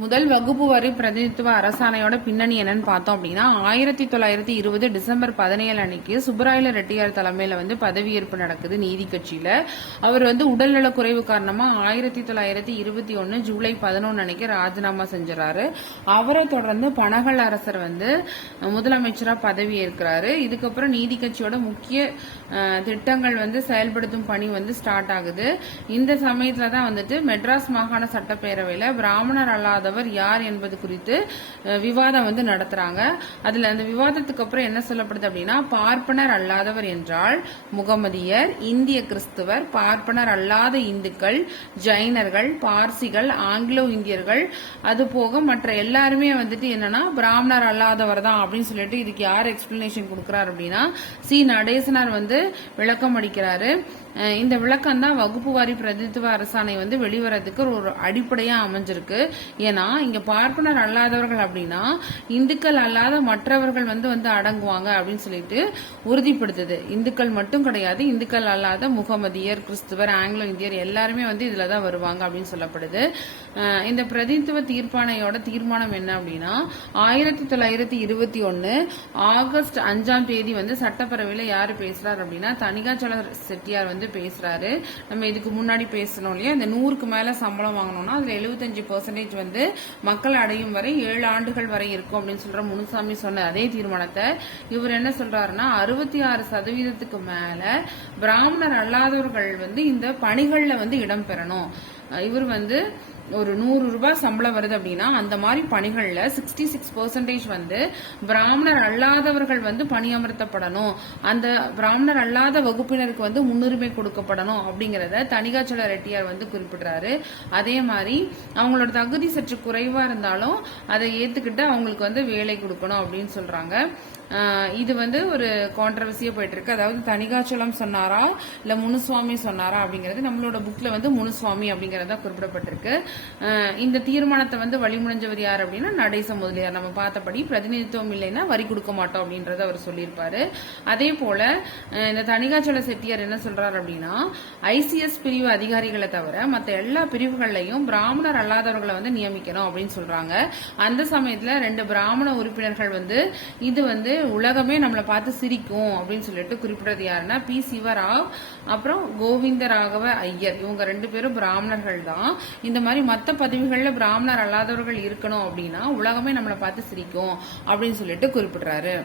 முதல் வகுப்பு வரி பிரதிநிதித்துவ அரசாணையோட பின்னணி என்னன்னு பார்த்தோம் அப்படின்னா 1920 டிசம்பர் 17 அன்னைக்கு சுப்பராயல ரெட்டியார் தலைமையில பதவியேற்பு நடக்குது நீதி கட்சியில. அவர் உடல்நல குறைவு காரணமா 1921 ஜூலை 11 அன்னைக்கு ராஜினாமா செஞ்சாரு. அவரை தொடர்ந்து பனகல் அரசர் முதலமைச்சரா பதவியேற்கிறாரு. இதுக்கப்புறம் நீதி கட்சியோட முக்கிய திட்டங்கள் செயல்படுத்தும் பணி ஸ்டார்ட் ஆகுது. இந்த சமயத்துல தான் மெட்ராஸ் மாகாண சட்டப்பேரவையில பிராமணர் அல்லாத யார் என்பது குறித்து விவாதம் நடத்துறாங்க. அதுல அந்த விவாதத்துக்கு அப்புறம் என்ன சொல்லப்படுது அப்படின்னா, பார்ப்பனர் அல்லாதவர் என்றால் முகமதியர், இந்திய கிறிஸ்துவர், பார்ப்பனர் அல்லாத இந்துக்கள், ஜைனர்கள், பார்சிகள், ஆங்கிலோ இந்தியர்கள், அது போக மற்ற எல்லாருமே என்னன்னா பிராமணர் அல்லாதவர் தான் அப்படின்னு சொல்லிட்டு இதுக்கு யார் எக்ஸ்பிளனேஷன் கொடுக்கிறார் அப்படின்னா சி நடேசனார் விளக்கம் அளிக்கிறாரு. இந்த விளக்கம் தான் வகுப்பு வாரி பிரதிநிதித்துவ அரசாணை வெளிவரதுக்கு ஒரு அடிப்படையா அமைஞ்சிருக்கு. ஏன்னா இங்க பார்ப்பனர் அல்லாதவர்கள் அப்படின்னா இந்துக்கள் அல்லாத மற்றவர்கள் அடங்குவாங்க அப்படின்னு சொல்லிட்டு உறுதிப்படுத்துது. இந்துக்கள் மட்டும் கிடையாது, இந்துக்கள் அல்லாத முகமதியர், கிறிஸ்துவர், ஆங்கிலோ இந்தியர் எல்லாருமே இதுலதான் வருவாங்க அப்படின்னு சொல்லப்படுது. இந்த பிரதிநிதித்துவ தீர்ப்பாணையோட தீர்மானம் என்ன அப்படின்னா 1921 ஆகஸ்ட் 5ஆம் தேதி சட்டப்பேரவையில யாரு பேசுறாரு அப்படின்னா தணிகாச்சல செட்டியார் பேசுறாரு. நம்ம இதுக்கு முன்னாடி பேசணும் இல்லையா, இந்த 100க்கு மேல சம்பளம் வாங்கணும்னா அதுல 75% மக்கள் அடையும் வரை 7 ஆண்டுகள் வரை இருக்கும் அப்படின்னு சொல்ற முனுசாமி சொன்ன அதே தீர்மானத்தை இவர் என்ன சொல்றாருன்னா 66% மேல பிராமணர் அல்லாதவர்கள் இந்த பணிகள்ல இடம் பெறணும். இவர் ஒரு 100 ரூபாய் சம்பளம் வருது அப்படின்னா அந்த மாதிரி பணிகள்ல 66% பிராமணர் அல்லாதவர்கள் பணியமர்த்தப்படணும். அந்த பிராமணர் அல்லாத வகுப்பினருக்கு முன்னுரிமை கொடுக்கப்படணும் அப்படிங்கறத தணிகாச்சல ரெட்டியார் குறிப்பிடுறாரு. அதே மாதிரி அவங்களோட தகுதி சற்று குறைவா இருந்தாலும் அதை ஏத்துக்கிட்டு அவங்களுக்கு வேலை கொடுக்கணும் அப்படின்னு சொல்றாங்க. இது ஒரு கான்ட்ரவர்சியா போயிட்டு இருக்கு. அதாவது தணிகாச்சலம் சொன்னாரா இல்ல முனுசுவாமி சொன்னாரா அப்படிங்கறது நம்மளோட புக்ல முனுசுவாமி அப்படிங்கறத குறிப்பிடப்பட்டிருக்கு. இந்த தீர்மானத்தை வழிமுடிஞ்சவர் யார் அப்படின்னா நடேச முதலியார். நம்ம பார்த்தபடி பிரதிநிதித்துவம் இல்லைன்னா வரி கொடுக்க மாட்டோம் அப்படின்றத அவர் சொல்லியிருப்பாரு. அதே போல இந்த தணிகாச்சல செட்டியார் என்ன சொல்றாரு அப்படின்னா ஐசிஎஸ் பிரிவு அதிகாரிகளை தவிர மற்ற எல்லா பிரிவுகள்லையும் பிராமணர் அல்லாதவர்களை நியமிக்கணும் அப்படின்னு சொல்றாங்க. அந்த சமயத்துல 2 பிராமண உறுப்பினர்கள் இது உலகமே நம்மளை பார்த்து சிரிக்கும் அப்படின்னு சொல்லிட்டு குறிப்பிடுறது யாருன்னா பி சிவராவ் அப்புறம் கோவிந்த ராகவ ஐயர். இவங்க 2 பேரும் பிராமணர்கள் தான். இந்த மாதிரி மற்ற பதவிகள்ல பிராமணர் அல்லாதவர்கள் இருக்கணும் அப்படின்னா உலகமே நம்மளை பார்த்து சிரிக்கும் அப்படின்னு சொல்லிட்டு குறிப்பிடுறாரு.